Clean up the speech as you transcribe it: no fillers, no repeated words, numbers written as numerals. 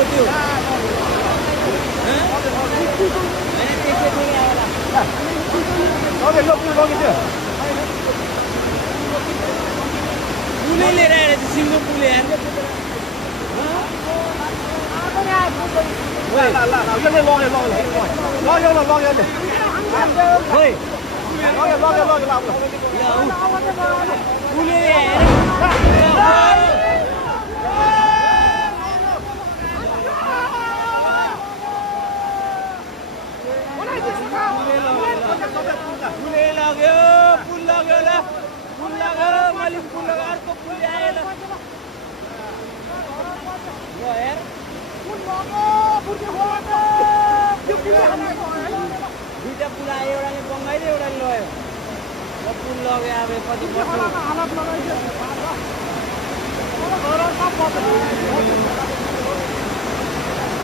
त्यो पुलै लिएर आएर सिङ्गो पुल यार दुईटा पुल आयो एउटाले बङ्गाइदियो एउटाले लग्यो पुल लग्यो अब कति